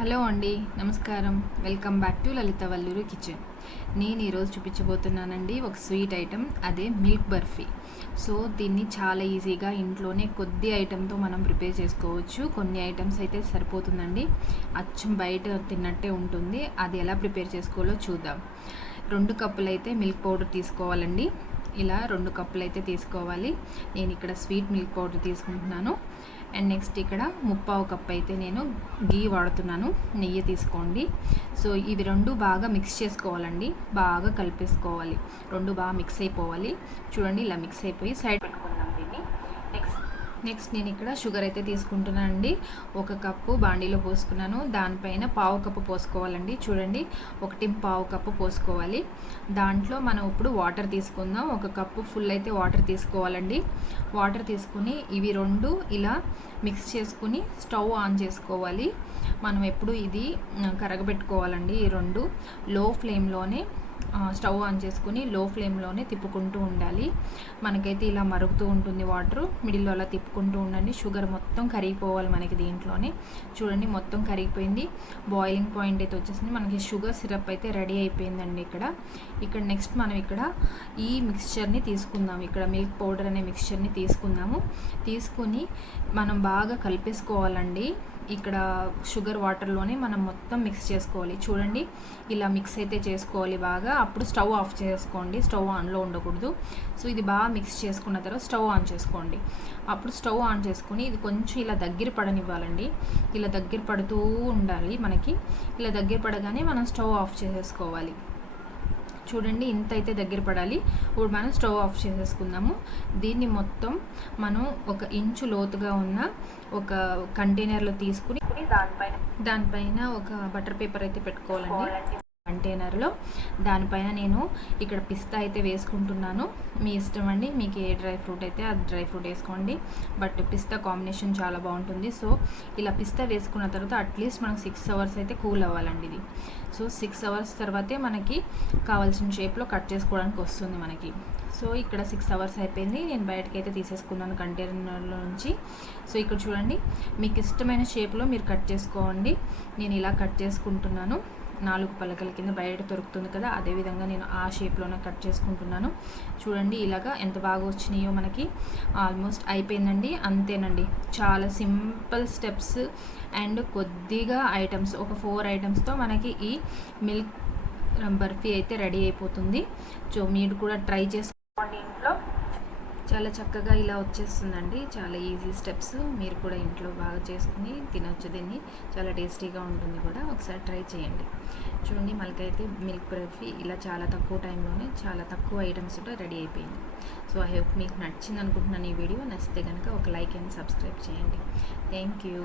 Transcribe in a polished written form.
Hello అండి, నమస్కారం. Welcome back to Lalitha Valluru kitchen. నేను ఈరోజు చూపించబోతున్నానండి ఒక స్వీట్ ఐటెం, అదే మిల్క్ బర్ఫీ. సో దీన్ని చాలా ఈజీగా ఇంట్లోనే కొద్ది ఐటెంతో మనం ప్రిపేర్ చేసుకోవచ్చు. కొన్ని ఐటమ్స్ అయితే సరిపోతుందండి, అచ్చం బయట తిన్నట్టే ఉంటుంది. అది ఎలా ప్రిపేర్ చేసుకోవాలో చూద్దాం. 2 కప్పులు అయితే మిల్క్ పౌడర్ తీసుకోవాలండి. ఇలా 2 కప్పులు అయితే తీసుకోవాలి. నేను ఇక్కడ స్వీట్ మిల్క్ పౌడర్ తీసుకుంటున్నాను. అండ్ నెక్స్ట్ ఇక్కడ 3/4 కప్ అయితే నేను గీ వాడుతున్నాను, నెయ్యి తీసుకోండి. సో ఇవి 2 బాగా మిక్స్ చేసుకోవాలండి, బాగా కలిపేసుకోవాలి. 2 బాగా మిక్స్ అయిపోవాలి. చూడండి, ఇలా మిక్స్ అయిపోయి సైడ్ పెట్టుకుందాం దీన్ని. నెక్స్ట్ నేను ఇక్కడ షుగర్ అయితే తీసుకుంటున్నాను అండి. 1 కప్పు బాండీలో పోసుకున్నాను, దానిపైన 1/4 కప్పు పోసుకోవాలండి. చూడండి, 1/4 కప్పు పోసుకోవాలి. దాంట్లో మనం ఇప్పుడు వాటర్ తీసుకుందాం. 1 కప్పు ఫుల్ అయితే వాటర్ తీసుకోవాలండి. వాటర్ తీసుకుని ఇవి 2 ఇలా మిక్స్ చేసుకుని స్టవ్ ఆన్ చేసుకోవాలి. మనం ఎప్పుడు ఇది కరగబెట్టుకోవాలండి. ఈ 2 లో ఫ్లేమ్లోనే స్టవ్ ఆన్ చేసుకుని లో ఫ్లేమ్లోనే తిప్పుకుంటూ ఉండాలి. మనకైతే ఇలా మరుగుతూ ఉంటుంది వాటర్, మిడిల్లో అలా తిప్పుకుంటూ ఉండండి. షుగర్ మొత్తం కరిగిపోవాలి మనకి దీంట్లోనే. చూడండి, మొత్తం కరిగిపోయింది. బాయిలింగ్ పాయింట్ అయితే వచ్చేసింది. మనకి షుగర్ సిరప్ అయితే రెడీ అయిపోయిందండి. ఇక్కడ నెక్స్ట్ మనం ఇక్కడ ఈ మిక్స్చర్ని తీసుకుందాం. ఇక్కడ మిల్క్ పౌడర్ అనే మిక్స్చర్ని తీసుకుని మనం బాగా కలిపేసుకోవాలండి. ఇక్కడ షుగర్ వాటర్లోనే మనం మొత్తం మిక్స్ చేసుకోవాలి. చూడండి, ఇలా మిక్స్ అయితే చేసుకోవాలి బాగా. అప్పుడు స్టవ్ ఆఫ్ చేసుకోండి, స్టవ్ ఆన్లో ఉండకూడదు. సో ఇది బాగా మిక్స్ చేసుకున్న తర్వాత స్టవ్ ఆన్ చేసుకోండి. అప్పుడు స్టవ్ ఆన్ చేసుకుని ఇది కొంచెం ఇలా దగ్గర పడనివ్వాలండి. ఇలా దగ్గర పడుతూ ఉండాలి మనకి. ఇలా దగ్గర పడగానే మనం స్టవ్ ఆఫ్ చేసేసుకోవాలి. చూడండి, ఇంత అయితే దగ్గర పడాలి. ఇప్పుడు మనం స్టవ్ ఆఫ్ చేసేసుకుందాము. దీన్ని మొత్తం మనం 1 ఇంచు లోతుగా ఉన్న ఒక కంటైనర్లో తీసుకుని దానిపైన ఒక బటర్ పేపర్ అయితే పెట్టుకోవాలండి. కంటైనర్లో దానిపైన నేను ఇక్కడ పిస్తా అయితే వేసుకుంటున్నాను. మీ ఇష్టం అండి, మీకు ఏ డ్రై ఫ్రూట్ అయితే అది డ్రై ఫ్రూట్ వేసుకోండి. బట్ పిస్తా కాంబినేషన్ చాలా బాగుంటుంది. సో ఇలా పిస్తా వేసుకున్న తర్వాత అట్లీస్ట్ మనకు 6 అవర్స్ అయితే కూల్ అవ్వాలండి ఇది. సో 6 అవర్స్ తర్వాతే మనకి కావాల్సిన షేప్లో కట్ చేసుకోవడానికి వస్తుంది మనకి. సో ఇక్కడ 6 అవర్స్ అయిపోయింది. నేను బయటకి అయితే తీసేసుకున్నాను కంటైనర్లో నుంచి. సో ఇక్కడ చూడండి, మీకు ఇష్టమైన షేప్లో మీరు కట్ చేసుకోండి. నేను ఇలా కట్ చేసుకుంటున్నాను. 4 పలకల కింద బయట దొరుకుతుంది కదా, అదేవిధంగా నేను ఆ షేప్లోనే కట్ చేసుకుంటున్నాను. చూడండి, ఇలాగా ఎంత బాగా వచ్చినాయో మనకి. ఆల్మోస్ట్ అయిపోయిందండి. అంతేనండి, చాలా సింపుల్ స్టెప్స్ అండ్ కొద్దిగా ఐటమ్స్, ఒక 4 ఐటమ్స్తో మనకి ఈ మిల్క్ బర్ఫీ అయితే రెడీ అయిపోతుంది. సో మీరు కూడా ట్రై చేసుకోండి ఇంట్లో. చాలా చక్కగా ఇలా వచ్చేస్తుందండి. చాలా ఈజీ స్టెప్స్. మీరు కూడా ఇంట్లో బాగా చేసుకుని తినొచ్చు దీన్ని. చాలా టేస్టీగా ఉంటుంది కూడా. ఒకసారి ట్రై చేయండి. చూడండి, మనకైతే మిల్క్ బర్ఫీ ఇలా చాలా తక్కువ టైంలోనే చాలా తక్కువ ఐటమ్స్తో రెడీ అయిపోయింది. సో ఐ హోప్ మీకు నచ్చింది అనుకుంటున్నాను ఈ వీడియో. నచ్చితే కనుక ఒక లైక్ అండ్ సబ్స్క్రైబ్ చేయండి. Thank you.